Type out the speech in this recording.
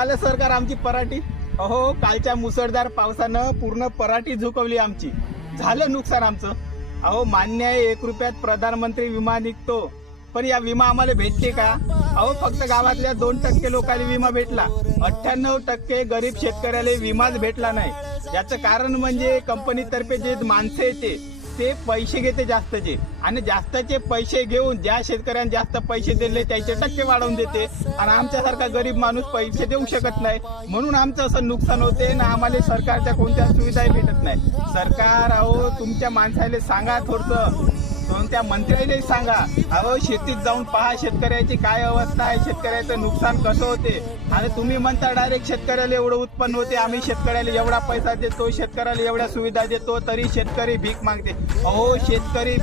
खाल्लं सरकार आमची पराठी. अहो कालच्या मुसळधार पावसानं पूर्ण पराठी झुकवली आमची. झालं नुकसान आमचं. अहो मान्य आहे 1 रुपयात प्रधानमंत्री विमा निघतो, पण या विमा आम्हाला भेटते का? अहो फक्त गावातल्या 2% लोकांना विमा भेटला, 98% गरीब शेतकऱ्याला विमाच भेटला नाही. याचं कारण म्हणजे कंपनीतर्फे जे माणसं येते ते पैसे घेते जास्तचे, आणि जास्तचे पैसे घेऊन ज्या शेतकऱ्यांना जास्त पैसे दिले त्याचे टक्के वाढवून देते, आणि आमच्यासारखा गरीब माणूस पैसे देऊ शकत नाही. म्हणून आमचं असं नुकसान होते ना. आम्हाला सरकारच्या कोणत्या सुविधाही भेटत नाही. सरकार अहो तुमच्या माणसाला सांगा, थोडंसं कोणत्या मंत्र्यालाही सांगा. अहो शेतीत जाऊन पहा शेतकऱ्याची काय अवस्था आहे, शेतकऱ्याचं नुकसान कसं होते. आणि तुम्ही म्हणता डायरेक्ट शेतकऱ्याला एवढं उत्पन्न होते, आम्ही शेतकऱ्याला एवढा पैसा देतो, शेतकऱ्याला एवढ्या सुविधा देतो, तरी शेतकरी भीक मागते. अहो शेतकरी भीक